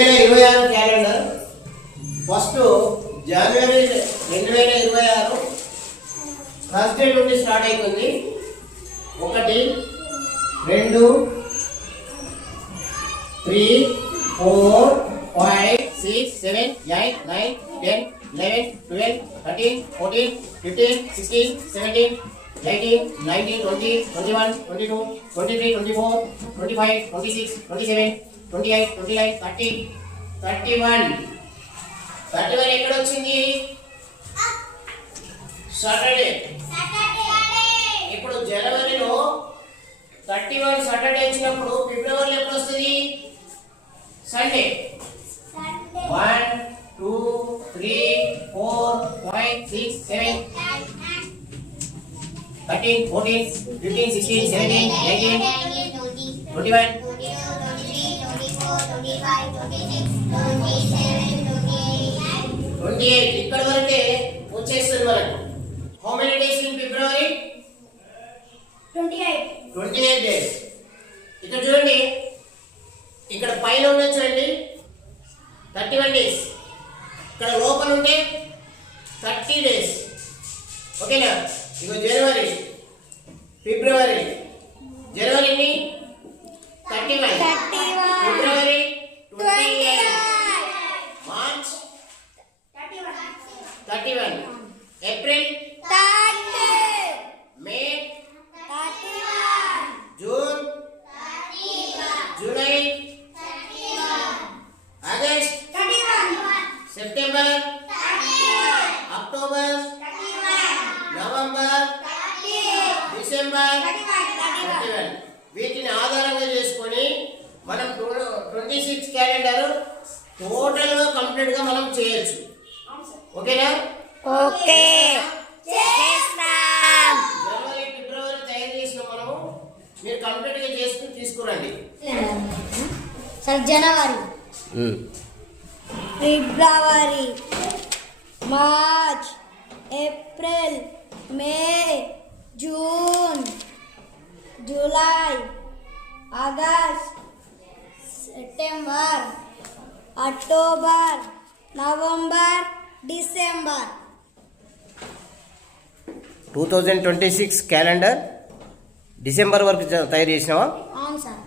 2026 calendar first జనవరి 2026 Thursday నుండి start అవుతుంది. 1 2 3 4 5 6 7 8 9 10 11 12 13 14 15 16 17 18 19 20 21 22 23 24 25 26 27 28 29 30 31 ఎక్కడ వచ్చింది? సాటర్డే. ఇప్పుడు జనవరిలో 31 సాటర్డే వచ్చినప్పుడు ఫిబ్రవరిలో ఎప్పుడు వస్తుంది? సండే. 1 2 3 4 5 6 7 13 14 15 16 17 18 21 28 ఇక్కడ వరకే వచ్చేస్తుంది మనకు. How many days in February? 28 days. ఇక్కడ చూడండి, ఇక్కడ పైన ఉన్నది చూడండి 31 డేస్, ఇక్కడ లోపల ఉంటే 30 డేస్. ఓకేనా? ఇక జనవరి ఫిబ్రవరి, జనవరి ఎన్ని? 31, ఫిబ్రవరి 28, మార్చ్ 31, ఏప్రిల్ 30, మే 31, June 31, July 31, August 31, September 31, October 31, November 30, December 31. వీటిని ఆధారంగా చేసుకొని మనం 26 క్యాలెండర్ టోటల్ గా కంప్లీట్ గా మనం చేయొచ్చు. ఓకేనా? ఓకే, చేస్తాం. జనవరి ఫిబ్రవరి తయారు చేసిన మనము మీరు కంప్లీట్ గా చేసుకుని తీసుకురండి. సార్ జనవరి, ఫిబ్రవరి, March, April, May, June, July, August, September, October, November, December. 2026 calendar December వరకు తయారు చేసినావా? అవును సార్.